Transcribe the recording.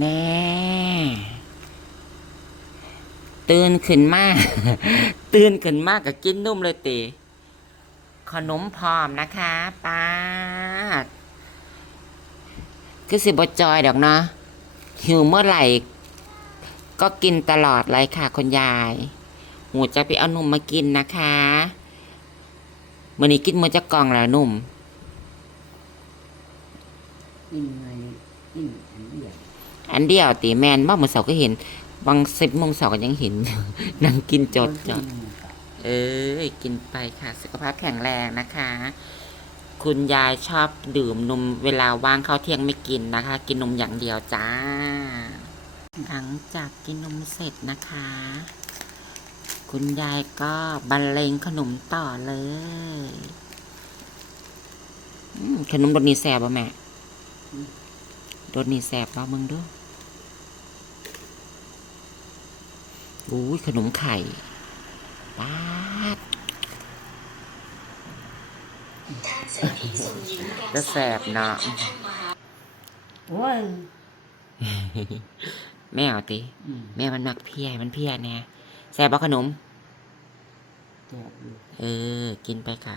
แน่ตื่นขึ้นมาตื่นขึ้นมาก็กินนุ่มเลยติขนมพร้อมนะคะป้าดคือสิบจอยดอกเนาะหิวเมื่อไหร่ก็กินตลอดเลยค่ะคุณยายหูจะไปเอานุ่มมากินนะคะมื้อนี้กินมื้อจะกล่องแล้วนุ่มกินอะไรกินอันเดียวอันเดียวติแมนบ่มื้อเช้าก็เห็นบาง10 โมงเช้าก็ยังเห็น นั่งกินจดจดเอ้ยกินไปค่ะสุขภาพแข็งแรงนะคะ คุณยายชอบดื่มนมเวลาว่างเข้าเที่ยงไม่กินนะคะ กินนมอย่างเดียวจ้าหลังจากกินนมเสร็จนะคะ คุณยายก็บรรเลงขนมต่อเลยขนมรสนี่แซ่บป่ะแม่รสนี่แซ่บป่ะมึงดูอุ้ยขนมไข่ป๊าดจะแซ่บเนาะ โอ้ย แม่เอาติแม่มันมักเพี้ยมันเพี้ยแน่แซ่บป่ะขนมแซ่บอยู่เออ กินไปค่ะ